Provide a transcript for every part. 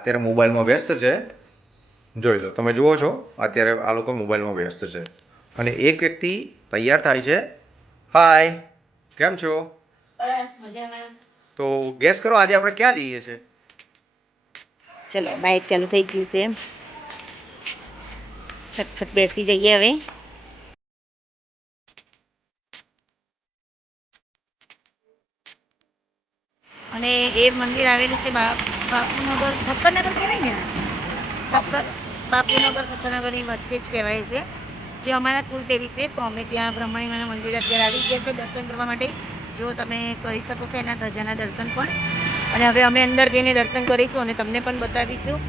અત્યારે મોબાઈલમાં વ્યસ્ત છે. જોઈ લો, તમે જુઓ છો અત્યારે આ લોકો મોબાઈલમાં વ્યસ્ત છે અને એક વ્યક્તિ તૈયાર થાય છે. હાય, કેમ છો? બસ મજામાં. તો ગેસ કરો આજે આપણે ક્યાં જઈએ છીએ? ચલો બાઇક ચાલુ થઈ ગયું છે. ફટફટ બેસી જઈએ હવે. અને એ મંદિર આવેલું છે બાપુનગર, ઠક્કરનગર કહેવાય ને? બાપુનગર ઠક્કરનગરની વચ્ચે જ કહેવાય છે, જે અમારા કુલદેવી છે. તો અમે ત્યાં બ્રહ્મણીમાના મંદિર અત્યારે આવી ગયા છે દર્શન કરવા માટે. જો તમે કરી શકો છો એના ધજાના દર્શન પણ. અને હવે અમે અંદર જઈને દર્શન કરીશું અને તમને પણ બતાવીશું.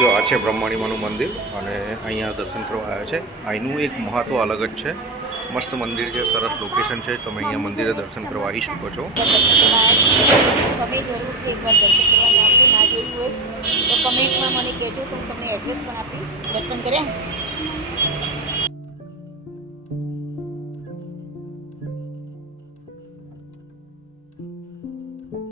જો આ છે બ્રહ્મણીમાનું મંદિર અને અહીંયા દર્શન કરવા આવ્યા છે. અહીંનું એક મહત્વ અલગ જ છે. મસ્ત મંદિર છે, સરસ લોકેશન છે. તમે અહીંયા મંદિરે દર્શન કરવા આવી શકો છો. તમે જરૂરથી એકવાર દર્શન કરવા આવશો. ના જોયું હોય તો કમેન્ટમાં મને કહેજો, તો હું તમને એડ્રેસ પણ આપીશ. દર્શન કર્યા